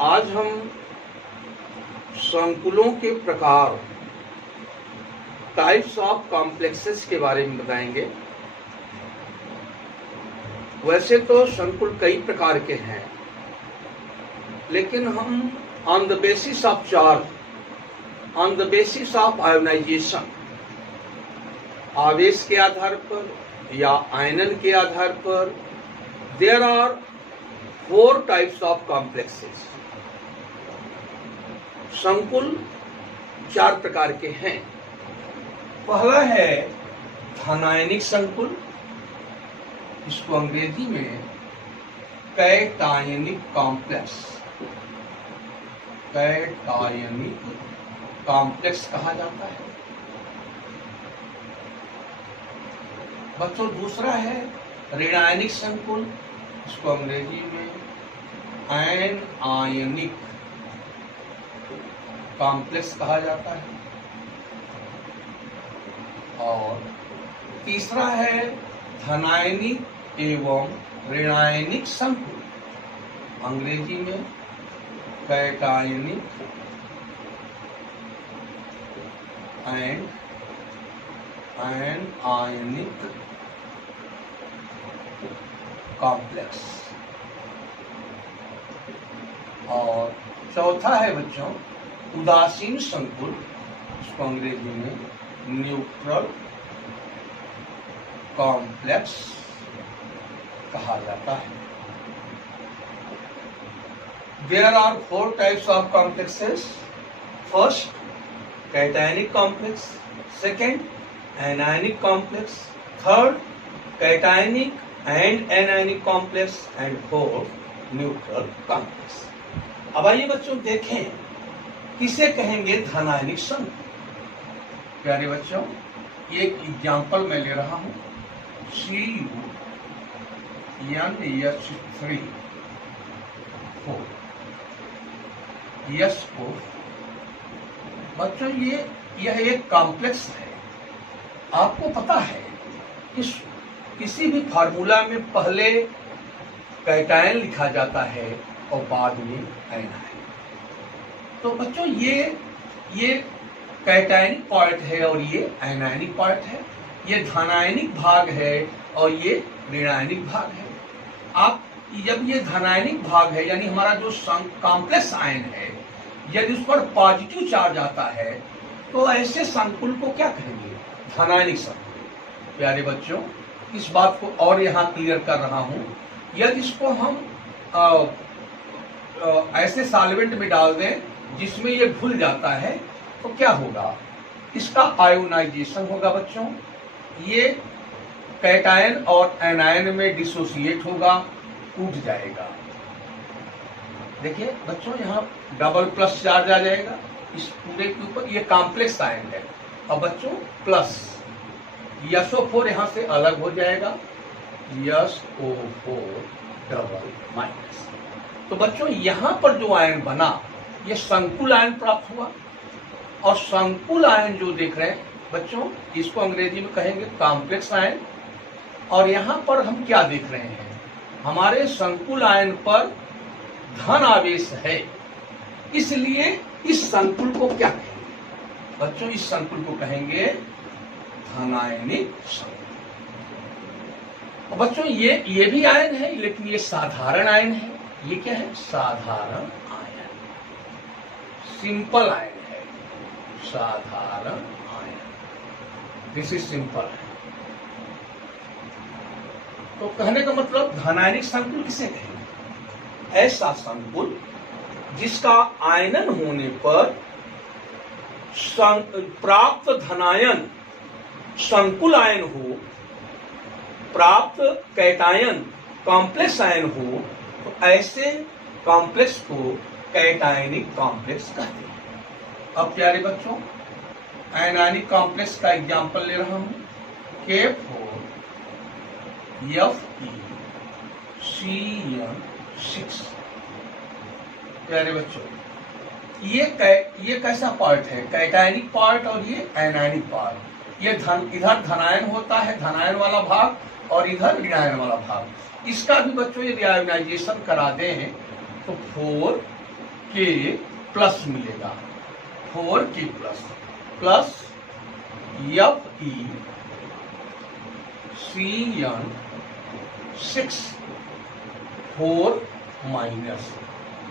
आज हम संकुलों के प्रकार, टाइप्स ऑफ कॉम्प्लेक्सेस के बारे में बताएंगे। वैसे तो संकुल कई प्रकार के हैं, लेकिन हम on the basis of charge, on the basis of ionisation, आवेश के आधार पर या आयनन के आधार पर, there are 4 types of complexes. संकुल 4 प्रकार के हैं। पहला है धनायनिक संकुल, इसको अंग्रेजी में कैटायनिक कॉम्प्लेक्स, कैटायनिक कॉम्प्लेक्स कहा जाता है। बच्चों दूसरा है ऋणायनिक संकुल, इसको अंग्रेजी में एनायनिक कॉम्प्लेक्स कहा जाता है। और तीसरा है धनायनिक एवं ऋणायनिक संकुल, अंग्रेजी में कैटायनिक एंड एनायनिक कॉम्प्लेक्स। और चौथा है बच्चों उदासीन संकुल, इसको अंग्रेजी में न्यूट्रल कॉम्प्लेक्स कहा जाता है। There are 4 types of complexes. First, cationic complex. Second, anionic complex. Third, cationic and anionic complex. And fourth, neutral complex. अब आइए बच्चों देखें किसे कहेंगे धनायनिक संकुल। प्यारे बच्चों, एक एग्जाम्पल मैं ले रहा हूं, CuNH3 SO। बच्चों यह एक कॉम्प्लेक्स है। आपको पता है कि किसी भी फार्मूला में पहले कैटायन लिखा जाता है और बाद में एनायन। तो बच्चों ये कैटायनिक पार्ट है और ये एनायनिक पार्ट है। ये धनायनिक भाग है और ये ऋणायनिक भाग है। आप जब ये धनायनिक भाग है यानी हमारा जो कॉम्प्लेक्स आयन है, यदि उस पर पॉजिटिव चार्ज आता है तो ऐसे संकुल को क्या कहेंगे? धनायनिक संकुल। प्यारे बच्चों, इस बात को और यहाँ क्लियर कर रहा हूँ। यदि इसको हम ऐसे सॉल्वेंट में डाल दें जिसमें ये घुल जाता है तो क्या होगा? इसका आयोनाइजेशन होगा बच्चों। ये कैटायन और एनायन में डिसोसिएट होगा, टूट जाएगा। देखिए बच्चों, यहाँ डबल प्लस चार्ज आ जाएगा इस पूरे के ऊपर। ये कॉम्प्लेक्स आयन है। अब बच्चों प्लस SO4 यहाँ से अलग हो जाएगा, SO4 डबल माइनस। तो बच्चों यहाँ पर जो आयन बना ये संकुल आयन प्राप्त हुआ। और संकुल आयन जो देख रहे हैं बच्चों, इसको अंग्रेजी में कहेंगे कॉम्प्लेक्स आयन। और यहाँ पर हम क्या देख रहे हैं? हमारे संकुल आयन पर धन आवेश है, इसलिए इस संकुल को क्या कहेंगे? बच्चों इस संकुल को कहेंगे धनायनिक संकुल। और बच्चों ये भी आयन है, लेकिन ये साधारण आयन है। ये क्या है? साधारण आयन, सिंपल आयन है, साधारण ion. This is simple ion. तो कहने का मतलब धनायनिक संकुल किसे कहेंगे? ऐसा संकुल जिसका आयनन होने पर प्राप्त धनायन संकुल आयन हो, प्राप्त कैटायन कॉम्प्लेक्स आयन हो, तो ऐसे कॉम्प्लेक्स को कैटायनिक कॉम्प्लेक्स कहते हैं। अब प्यारे बच्चों, एनायनिक कॉम्प्लेक्स का एग्जांपल ले रहा हूं, K4FeCN6। प्यारे बच्चों, ये कैसा पार्ट है? कैटायनिक पार्ट और ये एनायनिक पार्ट। ये इधर धनायन होता है, धनायन वाला भाग, और इधर ऋणायन वाला भाग। इसका भी बच्चों यदि आयोनाइजेशन करा दें तो 4 के प्लस मिलेगा, 4K प्लस FeCN6 4 माइनस।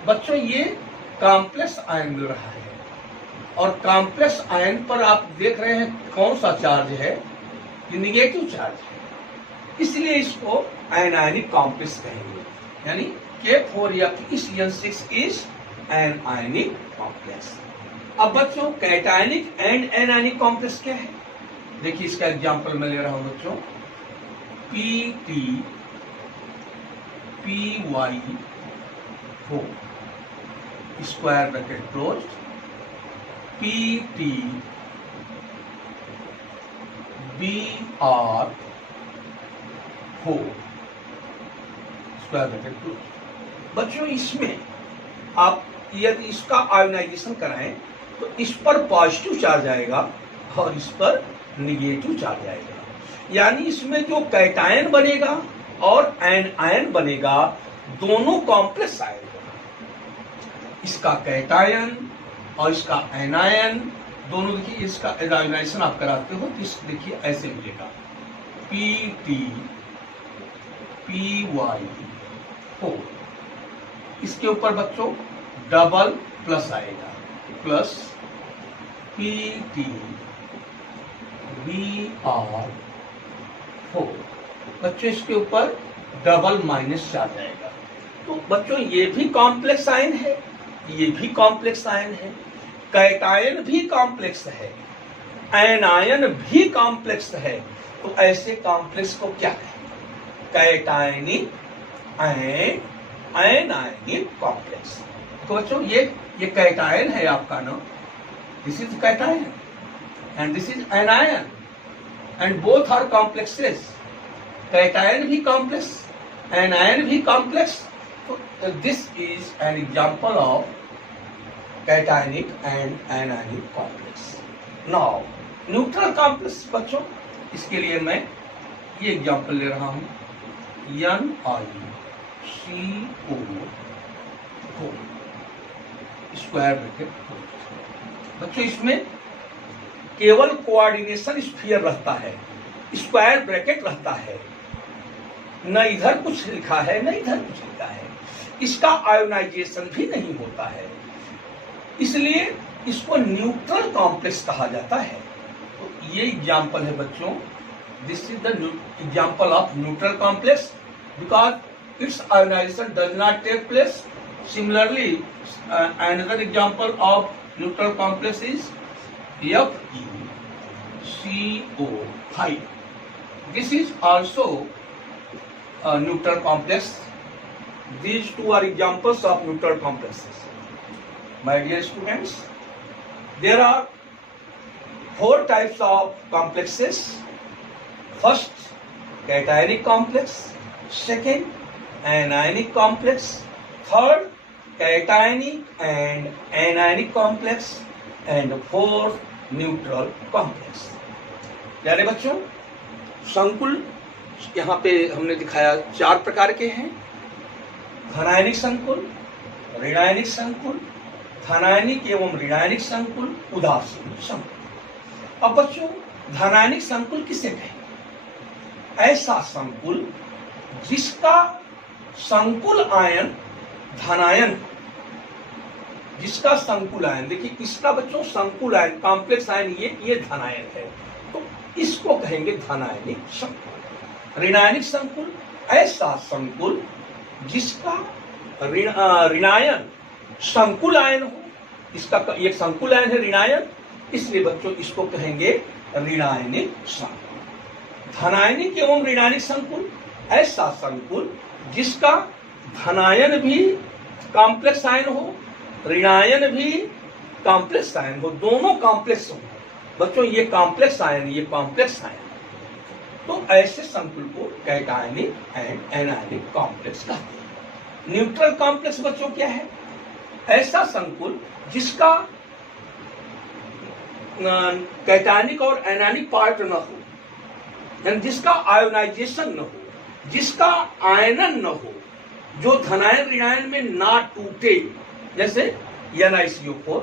बच्चों ये कॉम्प्लेक्स आयन मिल रहा है और कॉम्प्लेक्स आयन पर आप देख रहे हैं कौन सा चार्ज है, ये निगेटिव चार्ज है, इसलिए इसको आयनायनिक कॉम्प्लेक्स कहेंगे। यानी K4FeCN6 is an ionic complex. अब बच्चों कैटायनिक एंड एनायनिक कॉम्प्लेक्स क्या है? देखिए इसका एग्जांपल मैं ले रहा हूं बच्चों, PTPY4 square bracket close, PTBR4 square bracket close. बच्चों इसमें आप यदि इसका आयोनाइजेशन कराएं तो इस पर पॉजिटिव चार्ज आएगा और इस पर निगेटिव चार्ज आएगा। यानी इसमें जो कैटायन बनेगा और एनायन बनेगा दोनों कॉम्प्लेक्स आएगा। इसका कैटायन और इसका एनायन दोनों, देखिए इसका आयोनाइजेशन आप कराते हो तो इस देखिए ऐसे मिलेगा, PTPY4। इसके ऊपर बच्चों डबल प्लस आएगा, प्लस PTBR4। बच्चों इसके ऊपर डबल माइनस चार्ज आएगा। तो बच्चों ये भी कॉम्प्लेक्स आयन है, ये भी कॉम्प्लेक्स आयन है, कैटायन भी कॉम्प्लेक्स है, एनायन भी कॉम्प्लेक्स है। तो ऐसे कॉम्प्लेक्स को क्या कहें? Cationic and anionic complex. तो बच्चों ये कैटायन है आपका ना, this is cation and this is anion and both are complexes. Cation भी कॉम्प्लेक्स, एनायन भी कॉम्प्लेक्स। तो this is an example of cationic and anionic complex. Now neutral complex बच्चों, इसके लिए मैं ये एग्जांपल ले रहा हूं, NiCO4 स्क्वायर ब्रैकेट। बच्चों इसमें केवल कोऑर्डिनेशन स्फीयर रहता है, स्क्वायर ब्रैकेट रहता है, न इधर कुछ लिखा है न इधर कुछ लिखा है। इसका आयोनाइजेशन भी नहीं होता है, इसलिए इसको न्यूट्रल कॉम्प्लेक्स कहा जाता है। तो ये एग्जांपल है बच्चों, this is the example of neutral complex because its ionization does not take place. Similarly, another example of neutral complex is FeCO5. This is also a neutral complex. These two are examples of neutral complexes. My dear students, there are 4 types of complexes. First, cationic complex. Second, anionic complex. Third, cationic and anionic complex. And fourth, neutral complex. प्यारे बच्चों, संकुल यहाँ पे हमने दिखाया 4 प्रकार के हैं। धनायनिक संकुल, ऋणायनिक संकुल, धनायनिक एवं ऋणायनिक संकुल, उदासीन संकुल। अब बच्चों धनायनिक संकुल किसे कहें? ऐसा संकुल जिसका संकुल आयन धनायन, जिसका संकुल आयन, देखिए इसका बच्चों संकुल आयन कॉम्प्लेक्स आयन ये धनायन है, तो इसको कहेंगे धनायनिक संकुल। ऋणायनिक संकुल ऐसा संकुल जिसका ऋणायन संकुल आयन हो, इसका एक संकुल आयन है ऋणायन, इसलिए बच्चों इसको कहेंगे ऋणायनिक संकुल। धनायनिक एवं ऋणायनिक संकुल ऐसा संकुल जिसका धनायन भी कॉम्प्लेक्स आयन हो, ऋणायन भी कॉम्प्लेक्स आयन हो, दोनों कॉम्प्लेक्स हो। बच्चों ये कॉम्प्लेक्स आयन, ये कॉम्प्लेक्स आयन, तो ऐसे संकुल को कैटायनिक एंड एनायनिक कॉम्प्लेक्स कहते हैं। न्यूट्रल कॉम्प्लेक्स बच्चों क्या है? ऐसा संकुल जिसका कैटायनिक और एनायनिक पार्ट न हो, यानी जिसका आयोनाइजेशन न हो, जिसका आयनन न हो, जो धनायन ऋणायन में ना टूटे, जैसे NiCO4,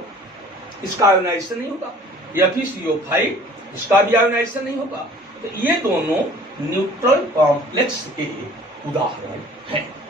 इसका आयोनाइजेशन नहीं होगा, FeCO5, इसका भी आयोनाइजेशन नहीं होगा। तो ये दोनों न्यूट्रल कॉम्प्लेक्स के उदाहरण हैं।